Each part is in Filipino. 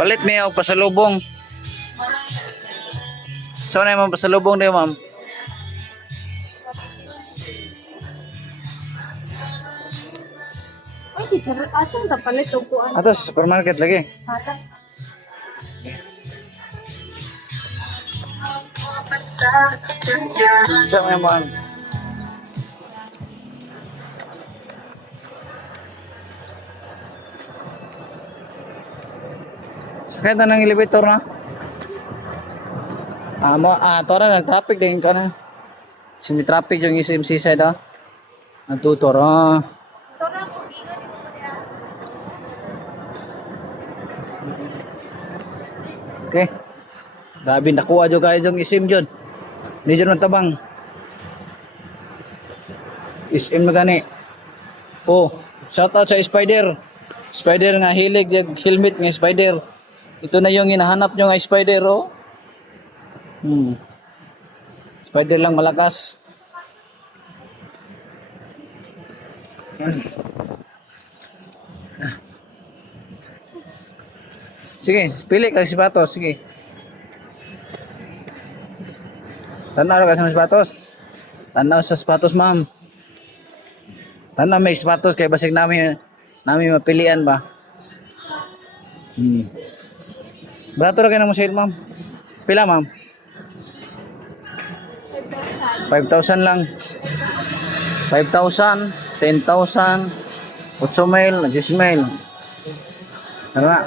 Palit may og pasalubong. Saan na yung pasalubong niyo, ma'am? Ay, teacher, asan ka palit o kuan? Ato sa supermarket lagi. Bata. Saan na yung ma'am? Sakay na ng elevator na. Tora na, traffic din ka na. Sumi-traffic yung SMC side Ang tutor, Tora, kung ingon yung mga kaya. Okay. Grabe, nakuha dyan kayo yung SM dyan. Hindi dyan matabang. SM na gani. Oh, shout out sa Spider. Spider nga hilig, yung helmet nga Spider. Ito na yung hinahanap nyo nga Spider, oh. Spider lang malakas. Sige, pili ka sapatos, sige. Tanaw ka sa sapatos. Tanaw sa sapatos, ma'am. Tanaw may sapatos kay basig namin mapilian ba. Barato ra kayo ng sale, ma'am. Pila, ma'am? 5,000 lang. 5,000, 10,000, 8,000, 10,000. Tama.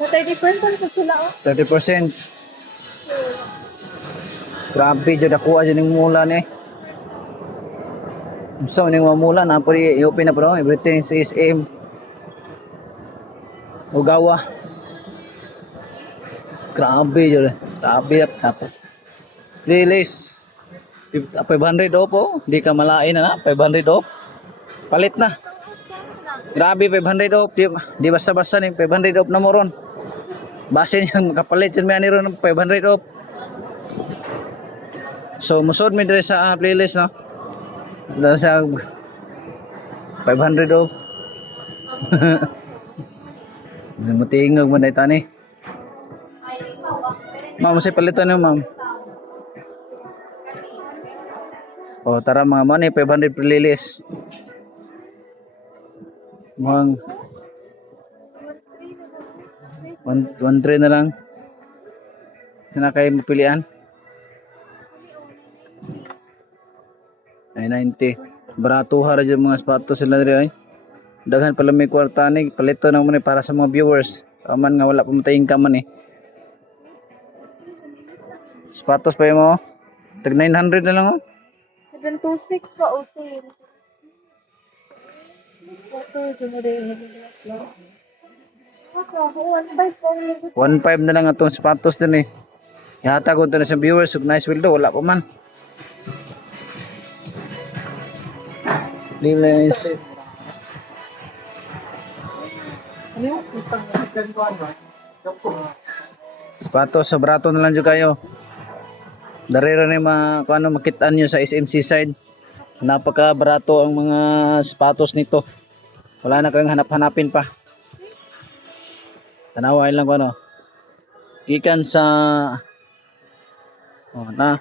Natay different pa sila, oh. 30%. Grabe, dyan nakuha dyan yung mulan eh. So, yung mga mulan, napuri, i-open na po, everything sa SM. Ugawa. Grabe dyan. Grabe, tapos. Release. 500 off po. Hindi ka malain na 500 off. Palit na. Grabe, 500 off. Di basta-basta ni 500 off na mo ron. Basin yung kapalit yun may aniro ng 500 off. So, musod mi dire sa playlist, no? Dahil sa 500 off. Matingog mo na itani. Ma'am, masay palitan niyo, ma'am. O, tara mga money, 500 playlist. Mukhang 1-3 na lang. Na kayo mapilian. Ay 90. Baratuha ra yung mga sapatos sila diri ay. Daghan pala may kwarta ni palito na mo ni para sa mga viewers. Aman nga wala pa matayong ka man eh. Sapatos pa mo. Tag 900 na lang oh. 726 pa o sale. Ito, dyan mo rin yung 1.5 na lang atong sapatos din eh. Ihata ko ito na sa viewers. Ug nice will do. Wala pa man. Lilis. Sapatos sa brato na lang dyan kayo. Darira na makitaan nyo sa SMC side. Napaka barato ang mga sapatos nito. Wala na kayong hanap-hanapin pa. Tanawain lang ko ano. Gikan sa na